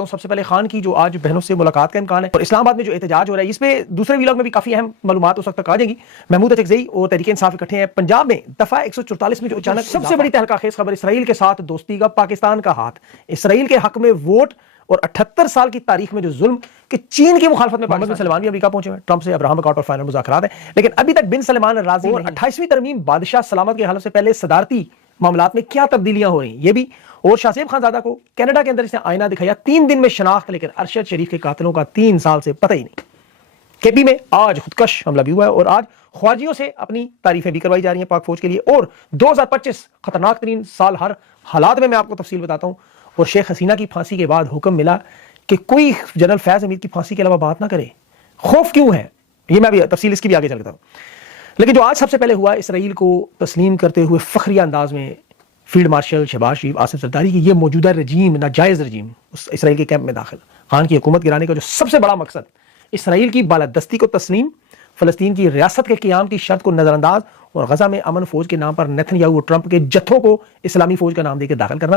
ہوں سب سے پہلے خان کی جو آج بہنوں سے ملاقات کا امکان ہے اور اسلام آباد میں جو احتجاج ہو رہا ہے اس پہ دوسرے ویلاگ میں بھی کافی اہم معلومات اس وقت تک آ جائیں گی. محمود اچکزئی اور تحریک انصاف اکٹھے ہیں. پنجاب میں دفعہ 144 میں جو اچانک سب سے بڑی تہلکہ خیز خبر اسرائیل کے ساتھ دوستی کا پاکستان کا ہاتھ, اسرائیل کے حق میں ووٹ اور 78 سال کی تاریخ میں جو ظلم کہ چین کی مخالفت میں محمد بن سلمان بھی امریکہ پہنچے ہیں. ٹرمپ سے ابراہم اکارڈ اور فائنل مذاکرات ہیں لیکن ابھی تک بن سلمان راضی نہیں. 28ویں ترمیم بادشاہ سلامت کے حلف سے پہلے صدارتی معاملات میں کیا تبدیلیاں ہو رہی ہیں یہ بھی. اور شاہ زیب خان زادہ کو کینیڈا کے اندر اس نے آئینہ دکھایا 3 دن میں شناخت, لیکن ارشد شریف کے قاتلوں کا 3 سال سے پتہ ہی نہیں. کے پی میں آج خودکش حملہ بھی ہوا ہے اور آج خواجیوں سے اپنی تعریفیں بھی کروائی جا رہی ہیں پاک فوج کے لیے. اور 2025 خطرناک ترین سال ہر حالات میں آپ کو تفصیل بتاتا ہوں. اور شیخ حسینہ کی پھانسی کے بعد حکم ملا کہ کوئی جنرل فیض حمید کی پھانسی کے علاوہ بات نہ کرے. خوف کیوں ہے یہ میں بھی تفصیل اس کی بھی آگے چل کے بتاؤں. لیکن جو آج سب سے پہلے ہوا اسرائیل کو تسلیم کرتے ہوئے فخریہ انداز میں فیلڈ مارشل شہباز شریف آصف زرداری کی یہ موجودہ رجیم ناجائز رجیم اس اسرائیل کے کیمپ میں داخل. خان کی حکومت گرانے کا جو سب سے بڑا مقصد اسرائیل کی بالادستی کو تسلیم, فلسطین کی ریاست کے قیام کی شرط کو نظر انداز اور غزہ میں امن فوج کے نام پر نیتن یاہو اور ٹرمپ کے جتھوں کو اسلامی فوج کا نام دے کے داخل کرنا.